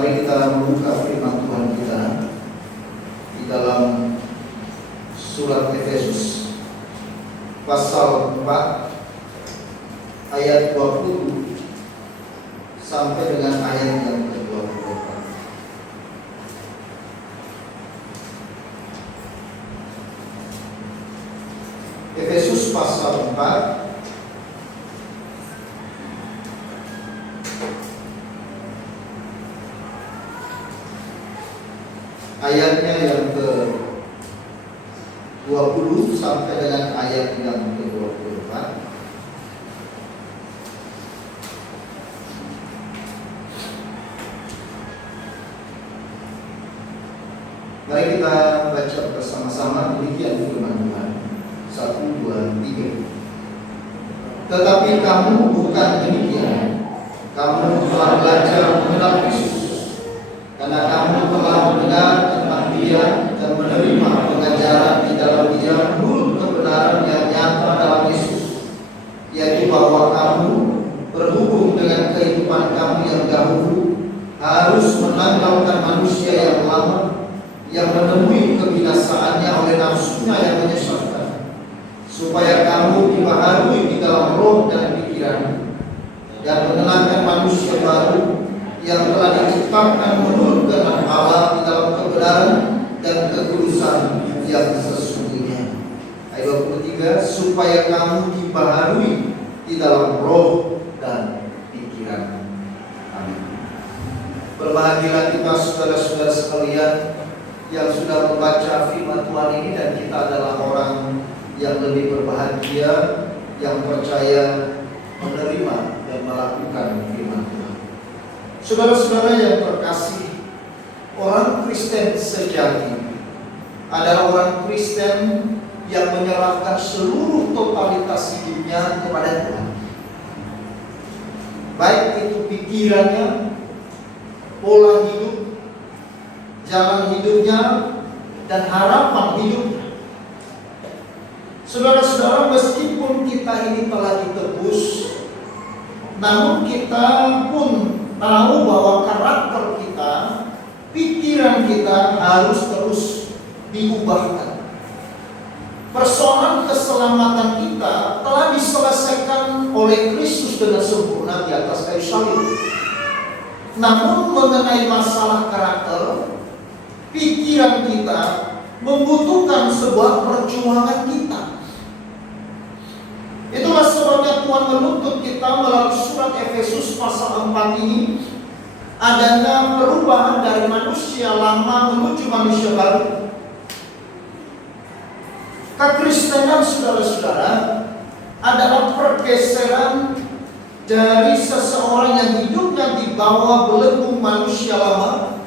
Mari kita membuka firman Tuhan kita di dalam surat Efesus pasal 4 ayat 20 sampai dengan ayat yang ke-24. Efesus pasal 4 ayatnya yang ke-20 sampai dengan ayat yang ke-24. Mari kita baca bersama-sama, demikian firman Tuhan. 1, 2, 3. Tetapi kamu bukan demikian. Kamu telah belajar mengenal Kristus, karena kamu telah mendengar tentang Dia dan menerima pengajaran di dalam Dia menurut kebenaran yang nyata dalam Yesus, yaitu bahwa kamu berhubung dengan kehidupan kamu yang dahulu harus menanggalkan manusia yang lama yang menemui kebinasaannya oleh nafsunya yang menyesatkan, supaya kamu dibaharui di dalam roh dan pikiran, dan mengenakan manusia baru yang telah diciptakan menurut kehendak Allah di dalam kebenaran dan kekudusan yang sesungguhnya. Ayat 23, supaya kamu dibaharui di dalam roh dan pikiran. Amin. Berbahagialah kita saudara-saudara sekalian yang sudah membaca firman Tuhan ini, dan kita adalah orang yang lebih berbahagia yang percaya menerima dan melakukan firman Tuhan. Saudara-saudara yang terkasih, orang Kristen sejati adalah orang Kristen yang menyerahkan seluruh totalitas hidupnya kepada Tuhan. Baik itu pikirannya, pola hidup, jalan hidupnya, dan harapan hidupnya. Saudara-saudara, meskipun kita ini telah ditebus, namun kita pun tahu bahwa karakter kita, pikiran kita harus terus diubahkan. Persoalan keselamatan kita telah diselesaikan oleh Kristus dengan sempurna di atas kayu salib. Namun mengenai masalah karakter, pikiran kita membutuhkan sebuah perjuangan kita. Itulah sebabnya Tuhan menuntut kita melalui surat Efesus pasal 4 ini adanya perubahan dari manusia lama menuju manusia baru. Kekristenan, saudara-saudara, adalah pergeseran dari seseorang yang hidupnya di bawah belenggu manusia lama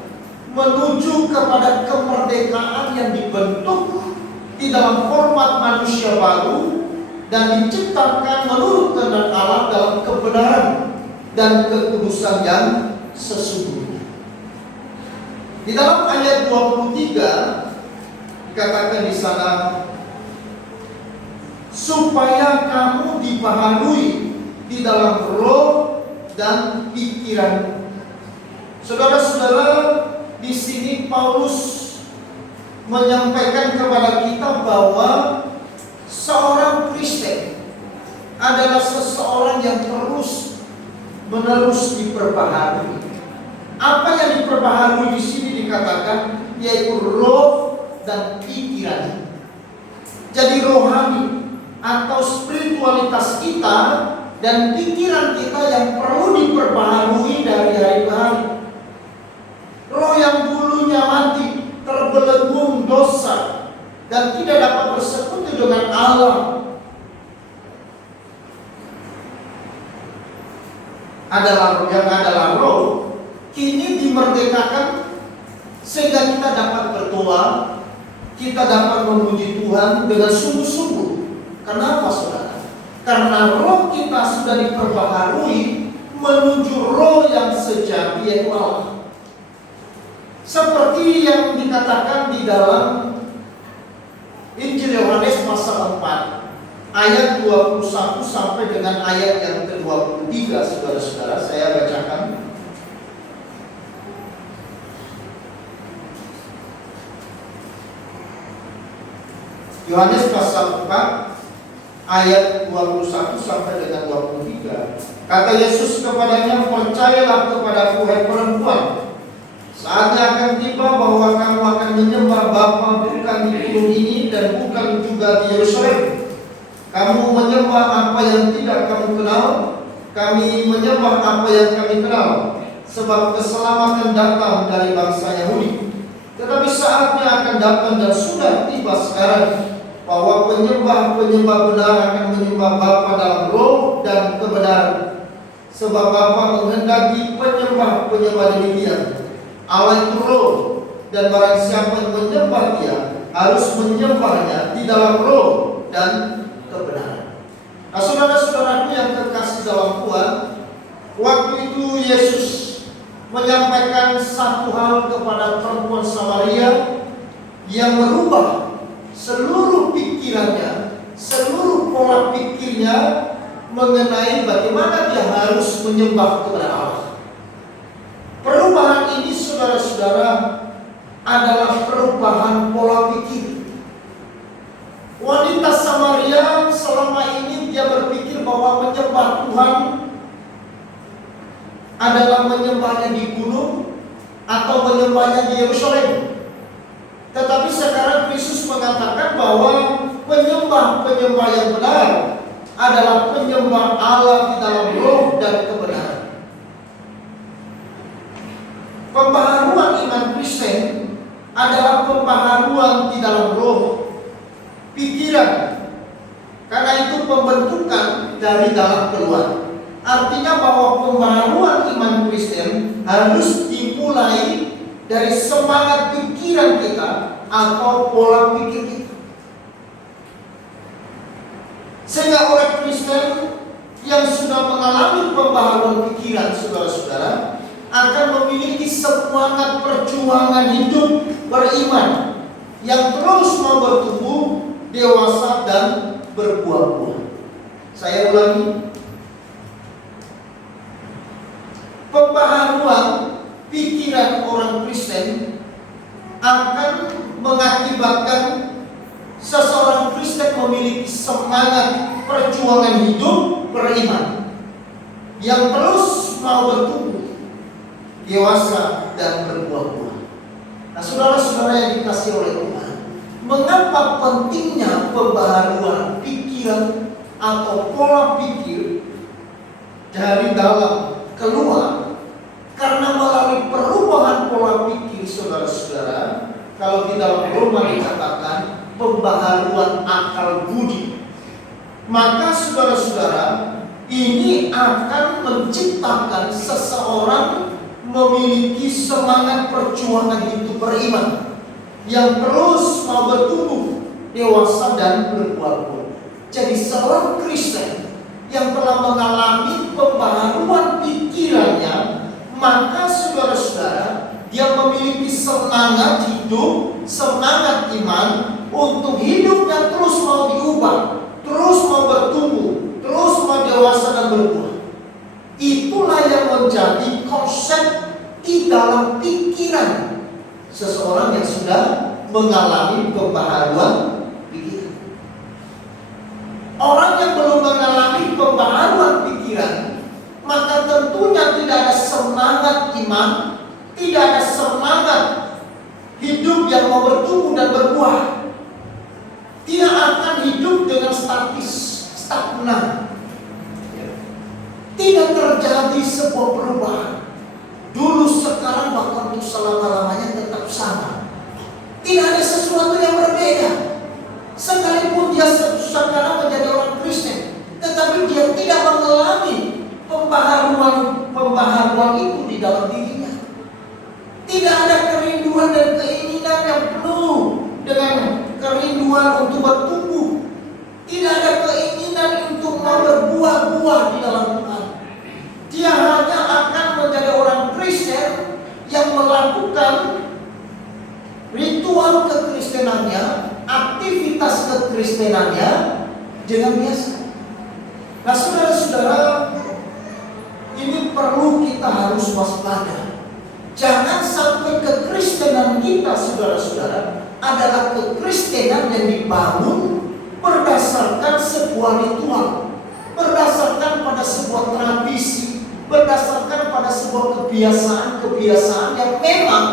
menuju kepada kemerdekaan yang dibentuk di dalam format manusia baru dan diciptakan menurut kehendak Allah dalam kebenaran dan kekudusan yang sesungguhnya. Di dalam ayat 23 dikatakan di sana, supaya kamu dibaharui di dalam roh dan pikiran. Saudara-saudara, di sini Paulus menyampaikan kepada kita bahwa seorang Kristen adalah seseorang yang terus menerus diperbaharui. Apa yang diperbaharui di sini dikatakan yaitu roh dan pikiran. Jadi rohani atau spiritualitas kita dan pikiran kita yang perlu diperbaharui dari hari ke hari. Roh yang dulunya mati, terbelenggu dosa, dan tidak dapat bersekutu dengan Allah, adalah roh, kini dimerdekakan sehingga kita dapat berdoa, kita dapat memuji Tuhan dengan sungguh-sungguh. Kenapa, saudara? Karena roh kita sudah diperbaharui menuju roh yang sejati, yaitu Allah. Seperti yang dikatakan di dalam Injil Yohanes pasal 4 ayat 21 sampai dengan ayat yang ke-23, saudara-saudara, saya bacakan. Yohanes pasal 4 ayat 21 sampai dengan 23. Kata Yesus kepadanya, percayalah kepadaku, hai perempuan, saatnya akan tiba bahwa kamu akan menyembah Bapa bukan di gunung ini dan bukan juga di Yerusalem. Kamu menyembah apa yang tidak kamu kenal, kami menyembah apa yang kami kenal, sebab keselamatan datang dari bangsa Yahudi. Tetapi saatnya akan datang dan sudah tiba sekarang, bahwa penyembah-penyembah benar akan menyembah Bapa dalam roh dan kebenaran. Sebab Bapa menghendaki penyembah-penyembah demikian. Allah itu roh, dan barang siapa yang menyembah Dia harus menyembahnya di dalam roh dan kebenaran. Nah, saudara-saudaraku yang terkasih dalam Tuhan, waktu itu Yesus menyampaikan satu hal kepada perempuan Samaria yang merubah seluruh pikirannya, seluruh pola pikirnya mengenai bagaimana dia harus menyembah kepada Allah. Perubahan ini, saudara-saudara, adalah perubahan pola pikir. Wanita Samaria selama ini dia berpikir bahwa menyembah Tuhan adalah menyembahnya di gunung atau menyembahnya di Yerusalem. Tetapi sekarang Kristus mengatakan bahwa penyembah-penyembah yang benar adalah penyembah Allah di dalam roh dan kebenaran. Pembaharuan iman Kristen adalah pembaharuan di dalam roh, pikiran. Karena itu pembentukan dari dalam keluar. Artinya bahwa pembaharuan iman Kristen harus dimulai dari semangat pikiran kita atau pola pikir kita. Sehingga orang Kristen yang sudah mengalami pembaharuan pikiran, saudara-saudara, akan memiliki semangat perjuangan hidup beriman yang terus mau bertumbuh, dewasa, dan berbuah-buah. Saya ulangi, pembaharuan pikiran orang Kristen akan mengakibatkan seseorang Kristen memiliki semangat perjuangan hidup beriman yang terus mau bertumbuh, dewasa, dan berbuah-buah. Nah, saudara-saudara yang dikasihi oleh Tuhan, mengapa pentingnya pembaharuan pikiran atau pola pikir dari dalam keluar? Karena melalui perubahan pola pikir, saudara-saudara, kalau di dalam Roma dikatakan pembaharuan akal budi, maka saudara-saudara, ini akan menciptakan seseorang memiliki semangat perjuangan hidup beriman yang terus mau bertumbuh, dewasa, dan berbuah-buah. Jadi seorang Kristen yang telah mengalami pembaharuan pikirannya, maka saudara-saudara, dia memiliki semangat hidup, semangat iman untuk hidupnya terus mau diubah, terus mau bertumbuh, terus mau dewasa dan berbuah. Itulah yang menjadi konsep di dalam pikiran seseorang yang sudah mengalami pembaharuan pikiran. Orang yang belum mengalami pembaharuan pikiran, maka tentunya tidak ada semangat iman, tidak ada semangat hidup yang mau bertumbuh dan berbuah. Tidak akan hidup dengan stagnan. Tidak terjadi sebuah perubahan. Dulu, sekarang, bahkan untuk selama-lamanya tetap sama. Tidak ada sesuatu yang berbeda. Sekalipun dia sekarang menjadi orang Kristen, tetapi dia tidak mengalami pembaharuan itu di dalam dirinya. Tidak ada kerinduan dan keinginan yang penuh dengan kerinduan untuk bertumbuh. Tidak ada keinginan untuk mau berbuah-buah di dalam Tuhan. Dia hanya akan menjadi orang Kristen yang melakukan ritual kekristenannya, aktivitas kekristenannya dengan biasa. Nah, saudara-saudara, ini perlu kita harus waspada. Jangan sampai kekristenan kita, saudara-saudara, adalah kekristenan yang dibangun berdasarkan sebuah ritual, berdasarkan pada sebuah tradisi, berdasarkan pada sebuah kebiasaan-kebiasaan yang memang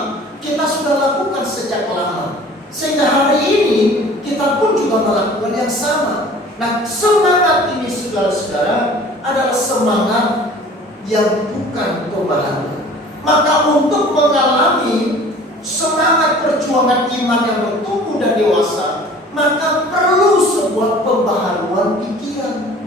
kita sudah lakukan sejak lama. Sehingga hari ini kita pun juga melakukan yang sama. Nah, semangat ini saudara-saudara adalah semangat yang bukan pembaharuan. Maka untuk mengalami semangat perjuangan iman yang bertumbuh dan dewasa, maka perlu sebuah pembaharuan pikiran.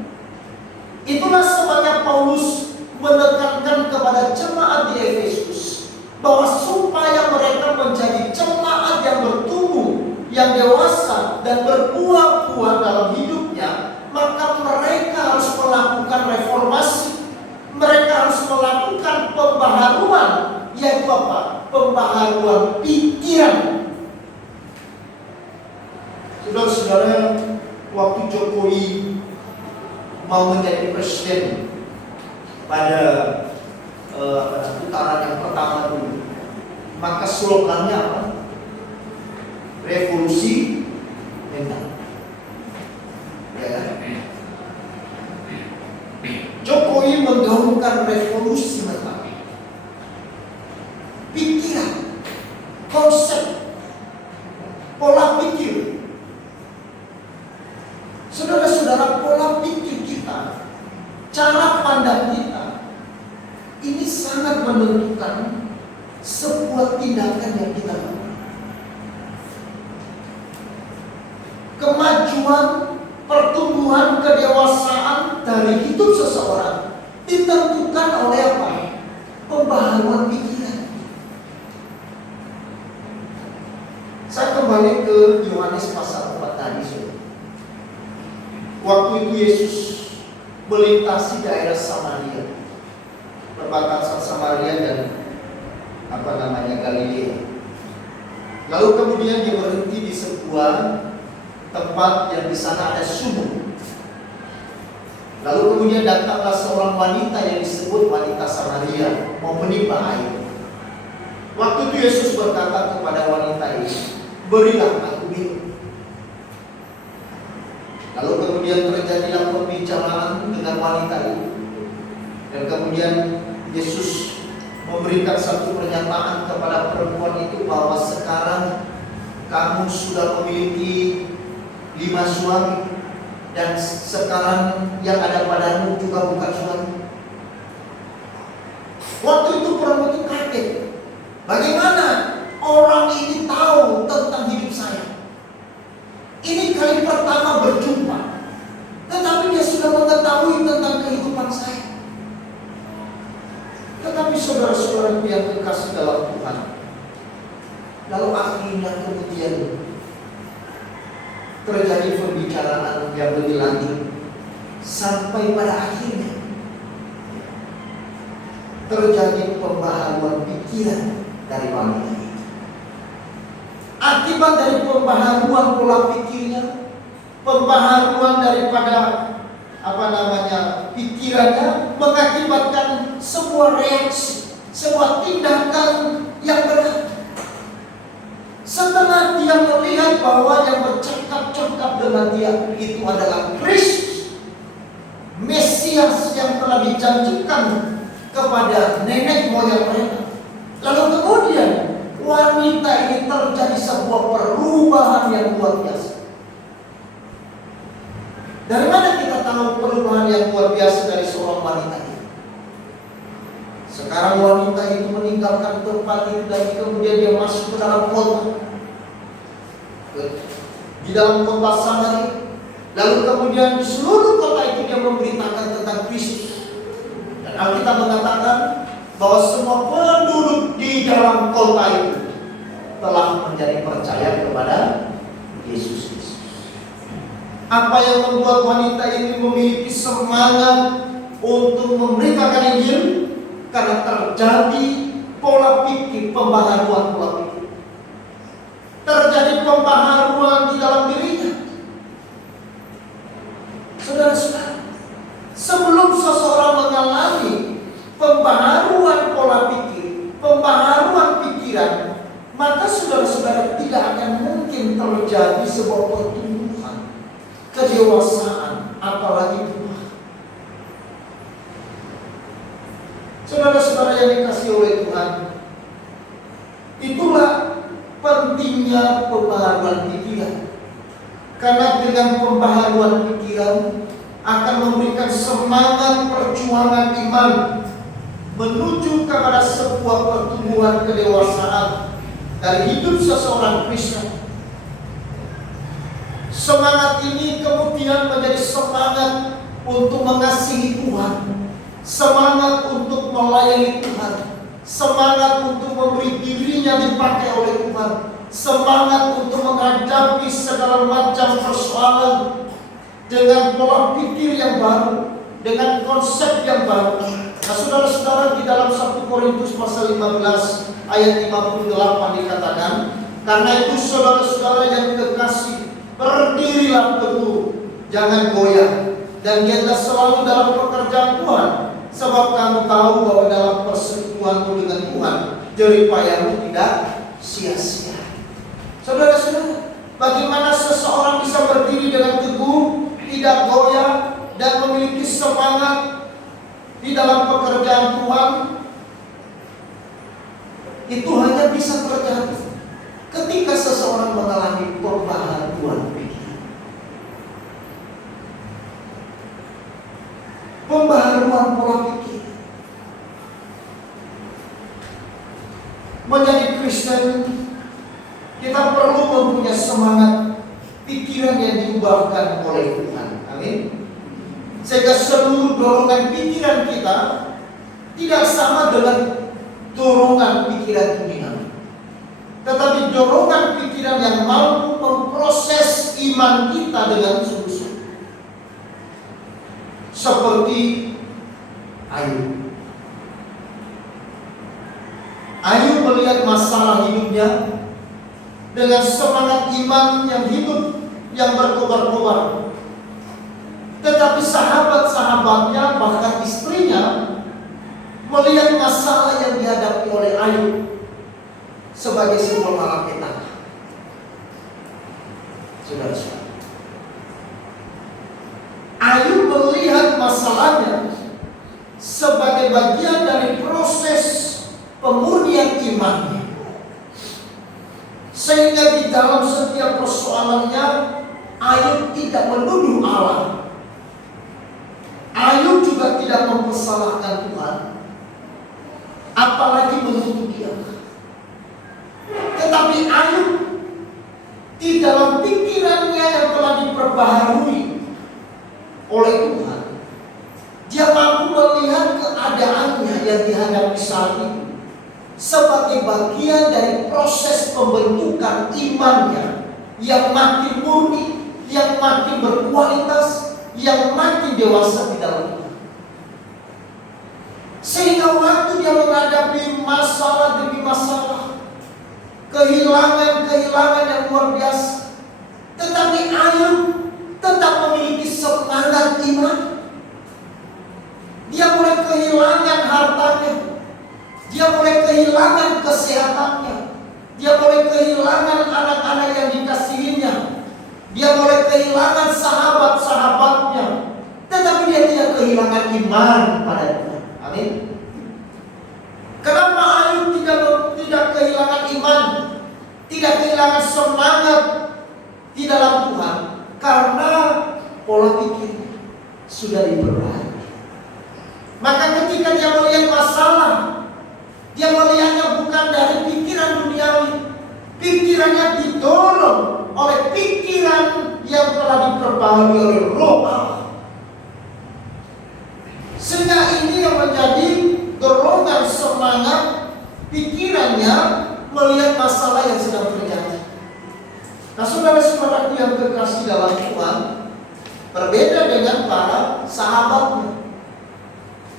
Itulah sebabnya Paulus menekankan kepada jemaat di Efesus bahwa supaya mereka menjadi jemaat yang bertumbuh, yang dewasa dan berbuah-buah dalam hidupnya, maka mereka harus melakukan reformasi. Mereka harus melakukan pembaharuan, yaitu apa? Pembaharuan pikiran. Saudara-saudara, waktu Jokowi mau menjadi presiden pada putaran yang pertama dulu, maka slogannya apa? Revolusi mental. Ya. Jokowi menggaungkan revolusi mental, pikiran, konsep, pola pikir. Saudara-saudara, pola pikir kita, cara pandang kita, ini sangat menentukan sebuah tindakan yang kita lakukan. Kemajuan, pertumbuhan, kedewasaan dari hidup seseorang ditentukan oleh apa? Pembaharuan pikiran. Saya kembali ke Yohanes pasal 4 tadi. Waktu itu Yesus melintasi daerah Samaria, perbatasan Samaria dan Galilea. Lalu kemudian dia berhenti di sebuah tempat yang di sana ada sumur. Lalu kemudian datanglah seorang wanita yang disebut wanita Samaria mau menimba air. Waktu itu Yesus berkata kepada wanita ini, "Berilah aku minum." Lalu kemudian terjadilah pembicaraan dengan wanita itu. Dan kemudian Yesus memberikan satu pernyataan kepada perempuan itu bahwa sekarang kamu sudah memiliki 5 suami, dan sekarang yang ada padamu juga bukan suami. Waktu itu perempuan itu kaget. Bagaimana orang ini tahu tentang hidup saya? Ini kali pertama berjumpa, tetapi dia sudah mengetahui tentang kehidupan saya. Tetapi saudara-saudara yang kekasih dalam Tuhan, lalu akhirnya kemudian terjadi pembicaraan yang lebih lanjut, sampai pada akhirnya terjadi pembaharuan pikiran dari wanita itu. Akibat dari pembaharuan pola pikirnya, pembaharuan daripada pikirannya, mengakibatkan sebuah reaksi, sebuah tindakan yang benar. Setelah dia melihat bahwa yang bercakap-cakap dengan dia itu adalah Kristus, Mesias yang telah dijanjikan kepada nenek moyang mereka. Lalu kemudian wanita ini terjadi sebuah perubahan yang luar biasa. Dari mana kita tahu perubahan yang luar biasa dari seorang wanita ini? Sekarang wanita itu meninggalkan tempat itu dan kemudian dia masuk ke dalam kota. Di dalam kota Samaria. Lalu kemudian di seluruh kota itu dia memberitakan tentang Kristus. Dan Alkitab mengatakan bahwa semua penduduk di dalam kota itu telah menjadi percaya kepada Yesus Kristus. Apa yang membuat wanita ini memiliki semangat untuk memberitakan Injil? Karena terjadi pola pikir, pembaharuan pola pikir. Terjadi pembaharuan di dalam dirinya. Saudara-saudara, sebelum seseorang mengalami pembaharuan pola pikir, pembaharuan pikiran, maka saudara-saudara tidak akan mungkin terjadi sebuah pertumbuhan, kedewasaan, apalagi buah. Saudara-saudara yang dikasihi oleh Tuhan, itulah pentingnya pembaharuan pikiran. Karena dengan pembaharuan pikiran akan memberikan semangat perjuangan iman menuju kepada sebuah pertumbuhan kedewasaan dari hidup seseorang Kristen. Semangat ini kemudian menjadi semangat untuk mengasihi Tuhan, semangat untuk melayani Tuhan, semangat untuk memberi dirinya dipakai oleh Tuhan, semangat untuk menghadapi segala macam persoalan dengan pola pikir yang baru, dengan konsep yang baru. Nah, saudara-saudara, di dalam 1 Korintus pasal 15 ayat 58 dikatakan, karena itu saudara-saudara yang kekasih, berdirilah teguh, jangan goyah, dan giatlah selalu dalam pekerjaan Tuhan, sebab kamu tahu bahwa dalam persekutuanmu dengan Tuhan, jerih payahmu tidak sia-sia. Saudara-saudara, bagaimana seseorang bisa berdiri dengan teguh, tidak goyah, dan memiliki semangat di dalam pekerjaan Tuhan? Itu hanya bisa terjadi ketika seseorang mengalami pembaharuan pikiran. Pembaharuan pola pikir. Menjadi Kristen, kita perlu mempunyai semangat pikiran yang diubahkan oleh Tuhan. Amin. Sehingga seluruh dorongan pikiran kita tidak sama dengan dorongan pikiran dunia, tetapi dorongan pikiran yang mampu memproses iman kita dengan sungguh-sungguh. Seperti Ayub. Ayub melihat masalah hidupnya dengan semangat iman yang hidup, yang berkobar-kobar. Tetapi sahabat-sahabatnya, bahkan istrinya, melihat masalah yang dihadapi oleh Ayub sebagai sebuah malapetaka. Saudara-saudara, Ayub melihat masalahnya sebagai bagian dari proses pemurnian imannya. Sehingga di dalam setiap persoalannya, Ayub tidak menuduh Allah. Ayub juga tidak mempersalahkan Tuhan, apalagi menuduh Dia. Tetapi Ayub di dalam pikirannya yang telah diperbaharui oleh Tuhan, dia mampu melihat keadaannya yang dihadapi saat itu sebagai bagian dari proses pembentukan imannya yang makin murni, yang makin berkualitas, yang makin dewasa di dalam Tuhan. Sehingga waktu dia menghadapi masalah demi masalah, kehilangan yang luar biasa, tetapi Ayub tetap memiliki semangat iman. Dia mulai kehilangan hartanya, dia mulai kehilangan kesehatannya, dia mulai kehilangan anak-anak yang dikasihinya, dia mulai kehilangan sahabat-sahabatnya, tetapi dia tidak kehilangan iman pada Tuhan. Amin. Kenapa Ayub tidak kehilangan iman, tidak kehilangan semangat di dalam Tuhan? Karena pola pikir sudah diperbaharui. Maka ketika dia melihat masalah, dia melihatnya bukan dari pikiran duniawi. Pikirannya didorong oleh pikiran yang telah diperbaharui oleh Roh Allah. Sehingga ini yang menjadi dorongan semangat pikirannya melihat masalah yang sedang terjadi. Nah, saudara-saudaraku yang kekasih dalam Tuhan, berbeda dengan para sahabatnya.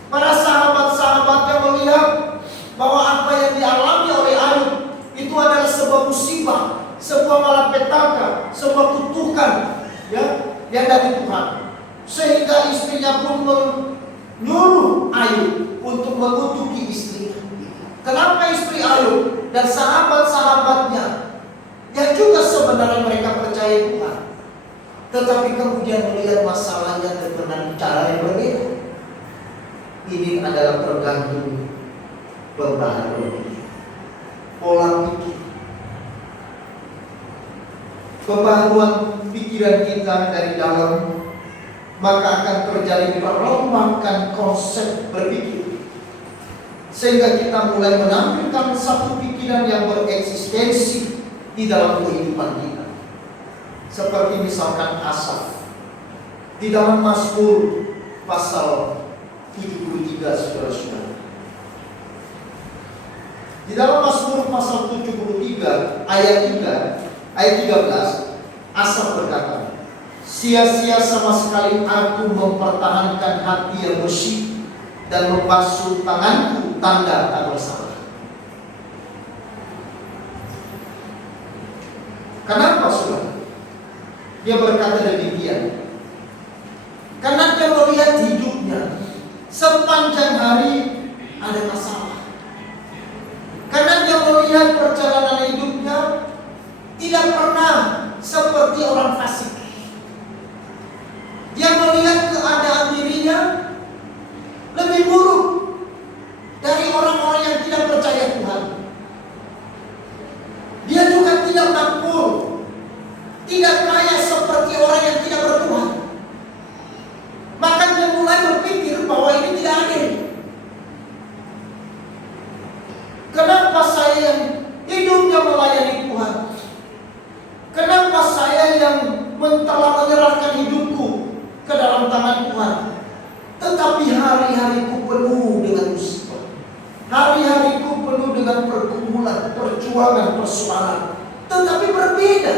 Para sahabat-sahabatnya melihat bahwa apa yang dialami oleh Ayub itu adalah sebuah musibah, sebuah malapetaka, sebuah kutukan, ya, yang dari Tuhan. Sehingga istrinya pun menyuruh Ayub untuk mengutuki istrinya. Kenapa istri Ayub dan sahabat-sahabatnya yang Ada juga sebenarnya mereka percaya Tuhan, tetapi kemudian melihat masalahnya dengan cara yang berbeda. Ini adalah tergantung pembaharuan pola pikir. Pembaharuan pikiran kita dari dalam, maka akan terjadi perombakan konsep berpikir, sehingga kita mulai menampilkan satu pikiran yang bereksistensi di dalam kehidupan kita. Seperti misalkan Asaf di dalam Mazmur pasal 73, saudara-saudara. Di dalam Mazmur pasal 73 ayat 13, Asaf berkata, sia-sia sama sekali aku mempertahankan hati yang bersih dan membasuh tanganku tanda tak bersalah. Kenapa, saudara? Dia berkata demikian karena dia melihat hidupnya sepanjang hari ada masalah. Karena dia melihat perjalanan hidupnya tidak pernah seperti orang fasik. Dia melihat keadaan dirinya lebih buruk dari orang-orang yang tidak percaya Tuhan. Dia juga tidak makmur, tidak kaya seperti orang yang tidak bertuhan. Maka dia mulai berpikir bahwa ini tidak adil. Kenapa saya yang hidupnya melayani Tuhan? Kenapa saya yang telah menyerahkan hidupku ke dalam tangan Tuhan, tetapi hari-hariku penuh dengan musibah, hari-hariku penuh dengan pergumulan, perjuangan, persoalan. Tetapi berbeda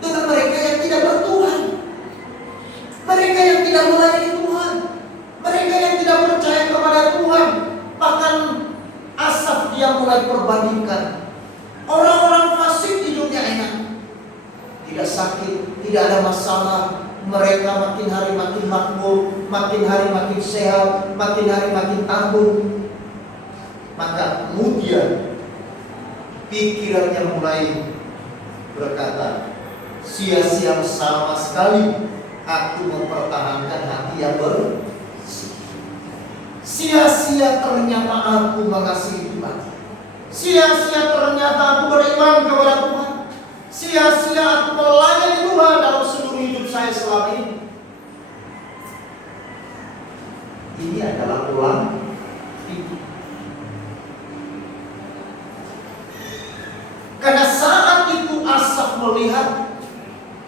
dengan mereka yang tidak bertuhan, mereka yang tidak melayani Tuhan, mereka yang tidak percaya kepada Tuhan. Bahkan Asaf dia mulai perbandingkan. Orang-orang fasik hidupnya enak, tidak sakit, tidak ada masalah. Mereka makin hari makin makmur, makin hari makin sehat, makin hari makin tangguh. Maka kemudian pikirannya mulai berkata, sia-sia sama sekali aku mempertahankan hati yang bersih. Sia-sia ternyata aku mengasihi Tuhan. Sia-sia ternyata aku beriman kepada Tuhan. Sia-sia aku melayani Tuhan dalam seluruh hidup saya selama ini. Ini adalah ulang pikir. Karena saat itu Asaf melihat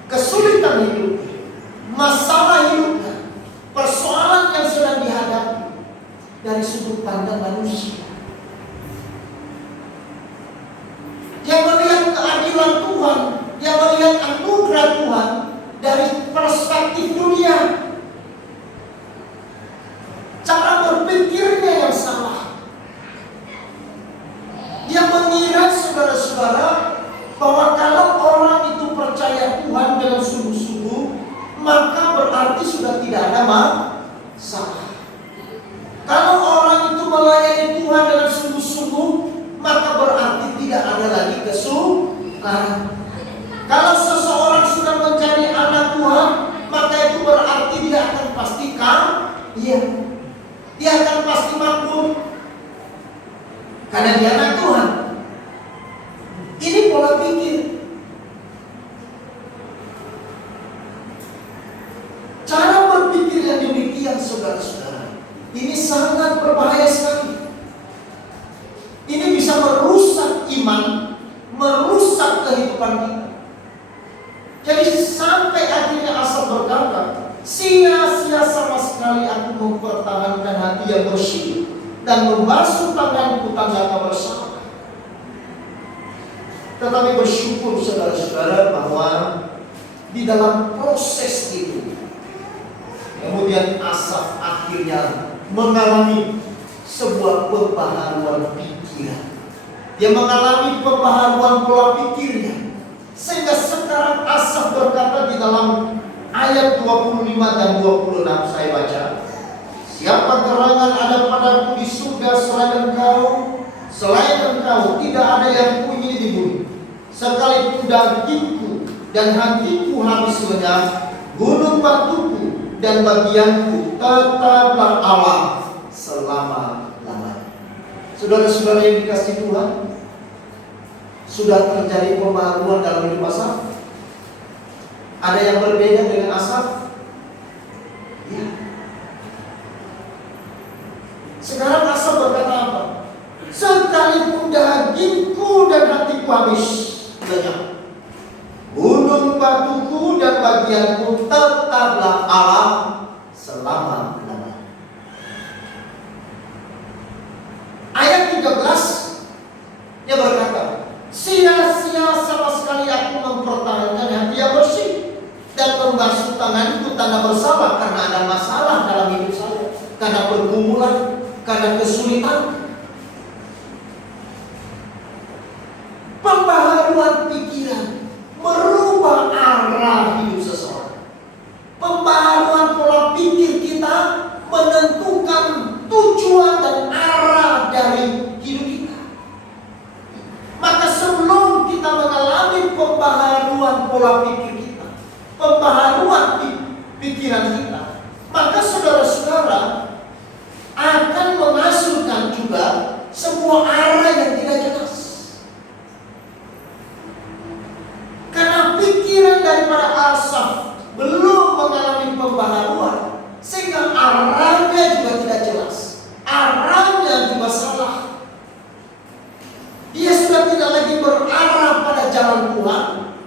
kesulitan hidup, masalah hidupnya, persoalan yang sedang dihadapi dari sudut pandang manusia. Dia melihat keadilan Tuhan, dia melihat anugerah Tuhan dari perspektif dunia. Cara berpikirnya yang salah. Dia mengira, saudara-saudara, bahwa kalau orang itu percaya Tuhan dengan sungguh-sungguh, maka berarti sudah tidak ada masalah. Kalau orang itu melayani Tuhan dengan sungguh-sungguh, maka berarti tidak ada lagi kesukaran. Kalau seseorang sudah menjadi anak Tuhan, maka itu berarti dia akan pasti kaya. Dia akan pasti makmur, karena dia anak Tuhan. Ini pola pikir. Cara berpikir yang demikian, saudara-saudara, ini sangat berbahaya sekali. Ini bisa merusak iman, merusak kehidupan kita. Jadi sampai akhirnya Asaf berkata, sia-sia sama sekali aku mempertahankan hati yang bersih dan membasuh tanganku tanda tak bersalah. Tetapi bersyukur, saudara-saudara, bahwa di dalam proses itu kemudian Asaf akhirnya mengalami sebuah pembaharuan pikiran. Dia mengalami pembaharuan pola pikirnya, sehingga sekarang Asaf berkata di dalam ayat 25 dan 26, saya baca, siapa gerangan ada padaku di surga selain engkau? Selain engkau tidak ada yang kuingini di bumi. sekalipun dagingku dan hatiku habis lenyap, gunung batuku dan bagianku tetaplah Allah selama-lamanya. Saudara-saudara yang dikasihi Tuhan, sudah terjadi pembaharuan dalam hidup Asaf? Ada yang berbeda dengan Asaf? Ya. Sekarang Asaf berkata apa? Sekalipun dagingku dan hatiku habis lenyap, gunung batuku dan bagianku tetaplah Allah selama-lamanya. Ayat 13 dia berkata, sia-sia sama sekali aku mempertahankan hati yang bersih dan membasuh tanganku tanda bersalah karena ada masalah dalam hidup saya, karena pergumulan, karena kesulitan. Pembaharuan pikiran merubah arah hidup seseorang. Pembaharuan pola pikir kita menentukan tujuan dan arah dari hidup kita. Maka sebelum kita mengalami pembaharuan pola pikir kita, pembaharuan pikiran kita, maka saudara-saudara akan menghasilkan juga sebuah arah yang tidak jelas. Karena pikiran daripada Asaf belum mengalami pembaharuan, sehingga arahnya juga tidak jelas, arahnya juga salah. Dia sudah tidak lagi berarah pada jalan Tuhan,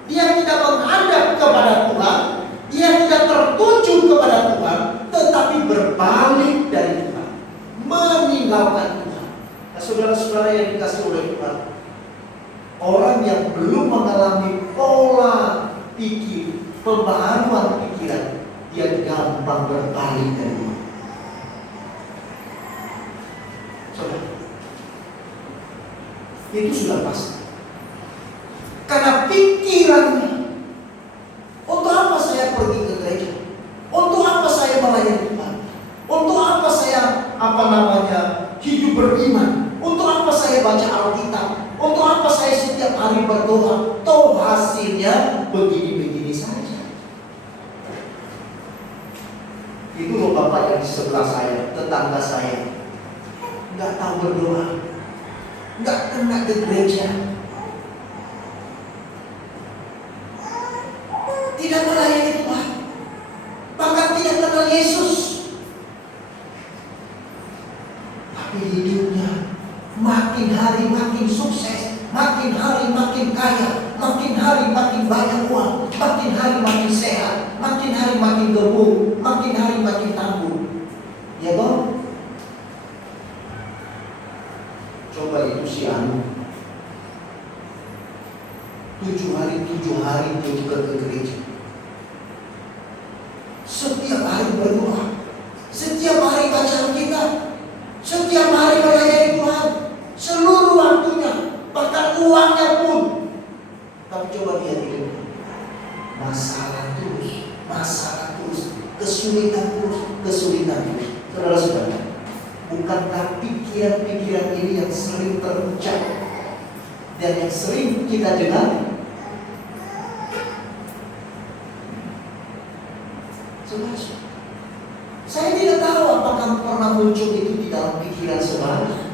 dia tidak menghadap kepada Tuhan, dia tidak tertuju kepada Tuhan, tetapi berbalik dari Tuhan, meninggalkan Tuhan. Nah, saudara-saudara yang dikasihi oleh Tuhan, orang yang belum mengalami pola pikir, pembaharuan pikiran, dia gampang berbalik dari Tuhan. Saudara, itu sudah pasti. Karena pikirannya, untuk apa saya pergi ke gereja? Untuk apa saya melayani Tuhan? Untuk apa saya hidup beriman? Untuk apa saya baca Alkitab? Untuk apa saya setiap hari berdoa? Toh hasilnya begini-begini saja. Itu loh Bapak yang di sebelah saya, tetangga saya, nggak tahu berdoa, nggak kena ke gereja, tidak melayani Tuhan, bahkan tidak kenal Yesus, tapi hidupnya makin hari makin sukses, makin hari makin kaya, makin hari makin banyak uang, makin hari makin sehat, makin hari makin gemuk, makin hari makin tangguh. Ya toh? Coba itu si Anu 7 hari dia ke gereja, setiap hari berdoa, setiap hari baca Alkitab, setiap hari melayani Tuhan, seluruh waktunya, bahkan uangnya pun. Tapi coba lihat hidup, masalah terus, kesulitan terus. Saudara-saudara, bukankah pikiran-pikiran ini yang sering terucap dan yang sering kita dengar? Saudara, saya tidak tahu apakah pernah muncul itu di dalam pikiran saudara.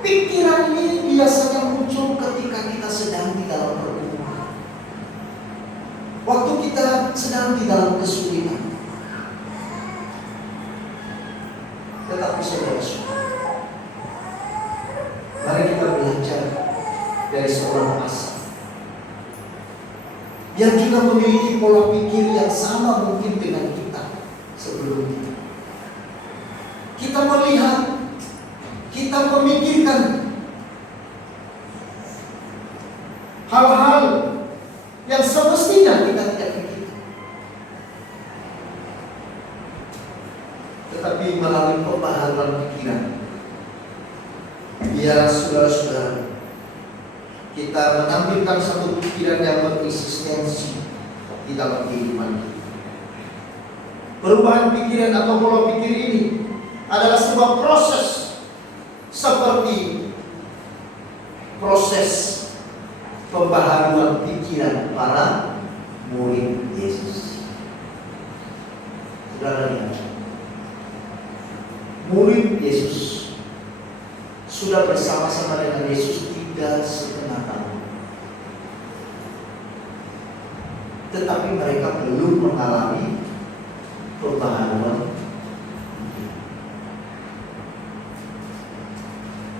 Pikiran ini biasanya muncul ketika kita sedang di dalam pergumulan, waktu kita sedang di dalam kesulitan. Tetapi saudara-saudara, mari kita belajar dari seorang Asaf yang juga memiliki pola pikir yang sama mungkin dengan kita sebelum kita. Kita melihat, kita memikirkan hal-hal yang semestinya kita tidak pikirkan. Tetapi melalui pembaharuan pikiran, biar saudara-saudara kita menampilkan satu pikiran yang bereksistensi di dalam kehidupan kita. Perubahan pikiran atau pola pikir ini adalah sebuah proses, seperti proses pembaharuan pikiran para murid Yesus. Saudara lihat, murid Yesus sudah bersama-sama dengan Yesus 3,5 tahun, tetapi mereka belum mengalami pembaharuan.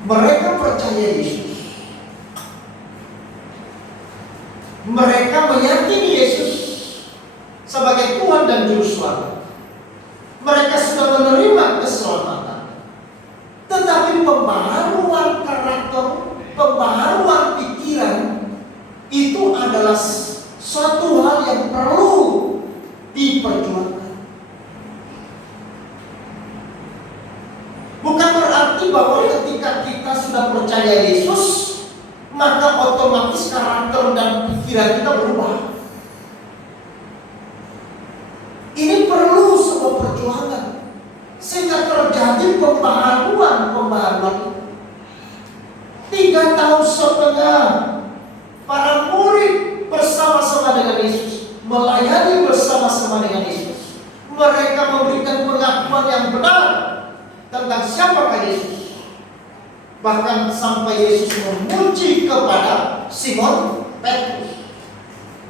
Mereka percaya Yesus, mereka meyakini Yesus sebagai Tuhan dan Juru Selamat. Mereka sudah menerima keselamatan, tetapi pembaharuan karakter, pembaharuan pikiran itu adalah suatu hal yang perlu diperjuangkan. Bukan berarti bahwa ketika kita sudah percaya Yesus, maka otomatis karakter dan pikiran kita berubah. Ini perlu sebuah perjuangan sehingga terjadi pembaharuan. 3,5 tahun para murid bersama-sama dengan Yesus, melayani bersama-sama dengan Yesus. Mereka memberikan pengakuan yang benar tentang siapakah Yesus. Bahkan sampai Yesus memuji kepada Simon Petrus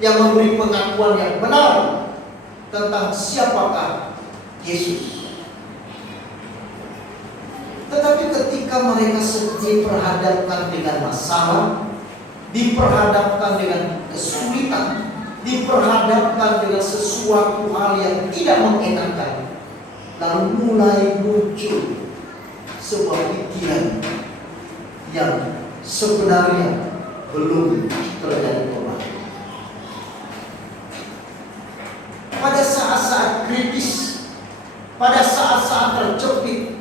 yang memberi pengakuan yang benar tentang siapakah Yesus. Tetapi ketika mereka diperhadapkan dengan masalah, diperhadapkan dengan kesulitan, diperhadapkan dengan sesuatu hal yang tidak mengenakan, lalu mulai muncul sebuah pikiran yang sebenarnya belum terjadi perubahan. Pada saat-saat kritis, pada saat-saat terjepit,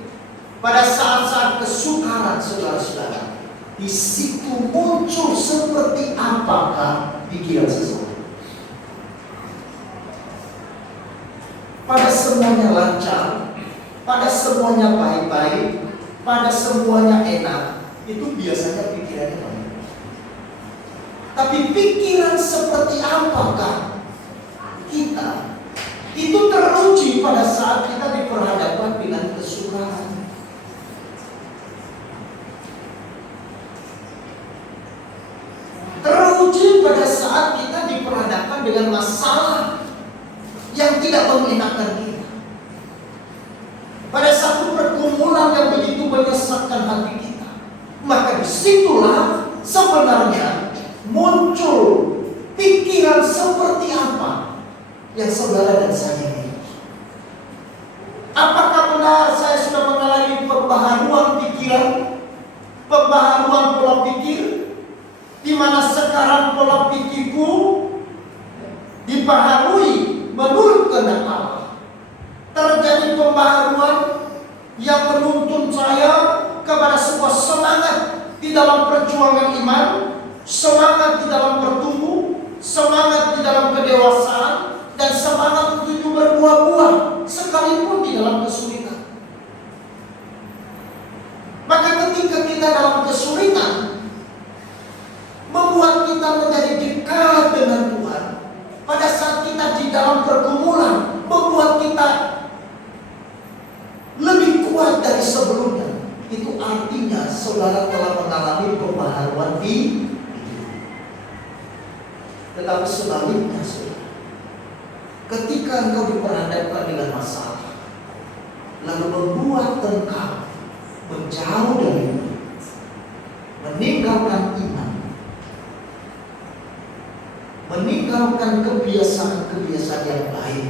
pada saat-saat kesukaran, saudara-saudara, di situ muncul seperti apakah pikiran seseorang. Pada semuanya lancar, pada semuanya baik-baik, pada semuanya enak, itu biasanya pikirannya baik. Tapi pikiran seperti apakah kita, itu teruji pada saat kita diperhadapkan dengan kesukaran. Teruji pada saat kita diperhadapkan dengan masalah yang tidak mengenakan kita. Pada satu pergumulan yang begitu menyesatkan hati kita, maka disitulah sebenarnya muncul pikiran seperti apa yang saudara dan saya miliki. Apakah benar saya sudah mengalami pembaharuan pikiran, pembaharuan pola pikir, di mana sekarang pola pikirku dibaharui menurut kehendak Allah. Terjadi pembaharuan yang menuntun saya kepada sebuah semangat di dalam perjuangan iman, semangat di dalam bertumbuh, semangat di dalam kedewasaan, dan semangat untuk berbuah-buah sekalipun di dalam kesulitan. Maka ketika kita dalam kesulitan, membuat kita menjadi dekat dengan Tuhan. Pada saat kita di dalam pergumulan, membuat kita lebih kuat dari sebelumnya. Itu artinya saudara telah mengalami pembaharuan di hidup. Tetapi sebaliknya, saudara, ketika engkau diperhadapkan dengan masalah, lalu membuat engkau menjauh dari Tuhan, meninggalkan iman, meninggalkan kebiasaan-kebiasaan yang baik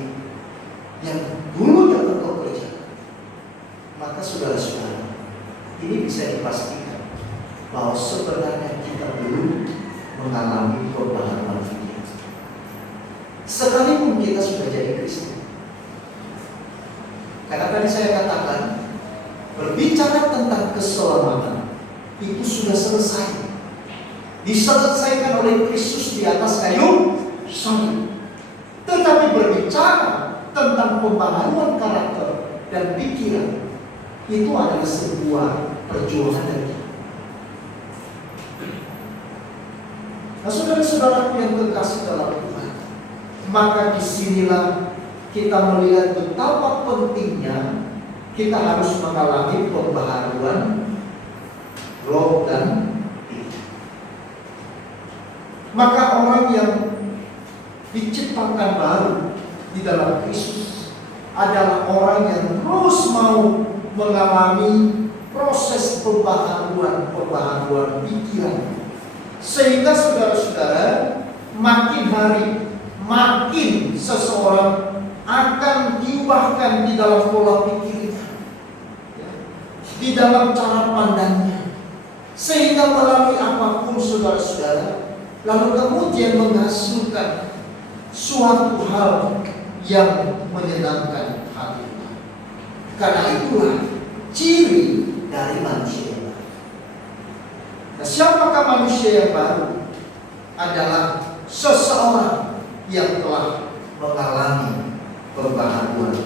yang dulunya engkau kerjakan, maka saudara-saudara, ini bisa dipastikan bahwa sebenarnya kita belum mengalami pembaharuan pikiran. Sekalipun kita sudah jadi Kristen. Karena tadi saya katakan, berbicara tentang keselamatan itu sudah selesai, diselesaikan oleh Kristus di atas kayu salib. Tetapi berbicara tentang pembaharuan karakter dan pikiran, itu adalah sebuah perjuangan dari kita. Nah, saudara-saudaraku yang terkasih dalam Tuhan, maka disinilah kita melihat betapa pentingnya kita harus mengalami pembaharuan roh dan pikiran. Maka orang yang diciptakan baru di dalam Kristus adalah orang yang terus mau mengalami proses pembaharuan pikiran, sehingga saudara-saudara makin hari makin seseorang akan diubahkan di dalam pola pikirnya, di dalam cara pandangnya, sehingga melalui apapun saudara-saudara lalu kemudian menghasilkan suatu hal yang menyenangkan hati Tuhan. Karena itulah ciri dari manusia yang baru. Nah, siapakah manusia yang baru? Adalah seseorang yang telah mengalami pembaharuan.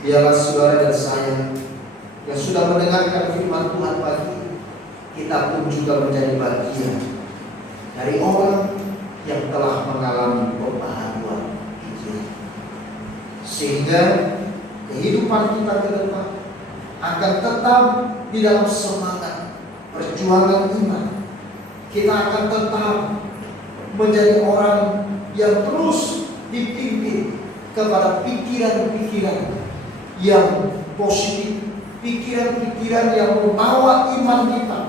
Biarlah saudara dan saya yang sudah mendengarkan firman Tuhan pagi ini, kita pun juga menjadi bagian dari orang yang telah mengalami pembaharuan pikiran, sehingga kehidupan kita ke depan akan tetap di dalam semangat perjuangan iman. Kita akan tetap menjadi orang yang terus dipimpin kepada pikiran-pikiran yang positif, pikiran-pikiran yang membawa iman kita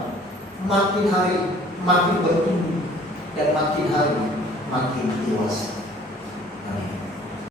makin hari makin bertumbuh dan makin hari makin dewasa. Amin.